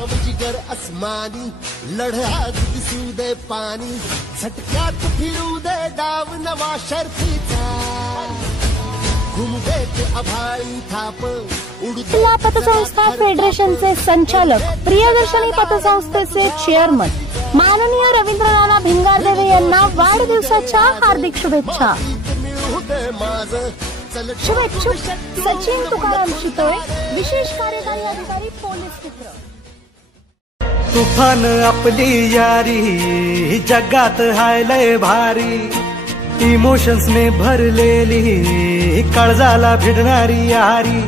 जाम जिगर अस्मानी लढा दिसू दे पाणी झटक्यात फिरू दे डाव नवा शर्तीचा घुमते आभाळी थाप जिल्हा पतसंस्था फेडरेशनचे संचालक प्रियदर्शनी पतसंस्थेचे चेअरमन माननीय रवींद्र नाना भिंगारदेवे यांना वाढदिवसाच्या हार्दिक शुभेच्छा। शुभेच्छुक सचिन तुकाराम शितोळे, विशेष कार्यकारी अधिकारी पोलीस मित्र। तुफान आपली यारी जगात हाय लय भारी, इमोशन्स ने भरलेली काळजाला भिडणारी यारी,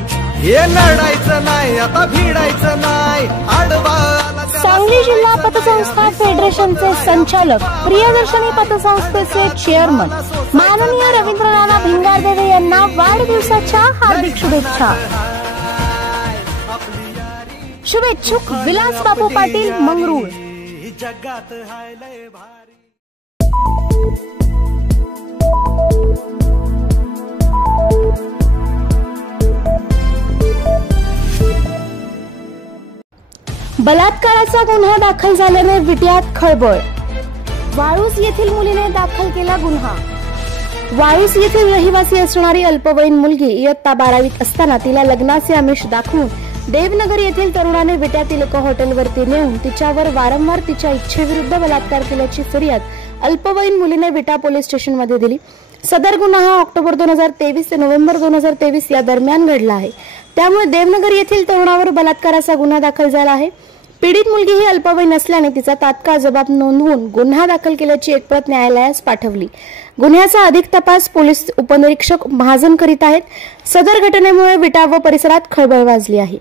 हे लढायचं नाही आता भिडायचं नाही आडवा। सांगली जिल्हा पतसंस्था फेडरेशनचे संचालक प्रियदर्शनी पतसंस्थेचे चेअरमन माननीय रवींद्र नाना भिंगारदेवे यांना वाढदिवसाच्या हार्दिक शुभेच्छा। शुभेच्छुक विलास बापू पाटील मंगरूळ। जगात हाय लय भारी। बलात्काराचा गुन्हा दाखल झाल्याने विट्यात खळबळ। वाळूस येथील मुलीने दाखल केला गुन्हा। वाळूस येथील रहिवासी असणारी अल्पवयीन मुलगी इयत्ता 12वीत असताना तिला लग्नाचे आमिष दाखवून देवनगर येथील तरुणाने विट्यातील एका हॉटेलवरती नेऊन तिच्यावर वारंवार तिच्या इच्छेविरुद्ध बलात्कार केल्याची फिर्याद अल्पवयीन मुलीने विटा पोलीस स्टेशनमध्ये दिली। सदर गुन्हा हा ऑक्टोबर 2023 ते नोव्हेंबर 2023 या दरम्यान घडला आहे। त्यामुळे देवनगर येथील तरुणावर बलात्काराचा गुन्हा दाखल झाला आहे। पीडित मुलगी ही अल्पवयीन असल्याने तिचा तात्काळ जबाब नोंदवून गुन्हा दाखल केल्याची एक प्रत न्यायालयास पाठवली। गुन्ह्याचा अधिक तपास पोलीस उपनिरीक्षक महाजन करीत आहेत। सदर घटनेमुळे विटा व परिसरात खळबळ वाजली आहे।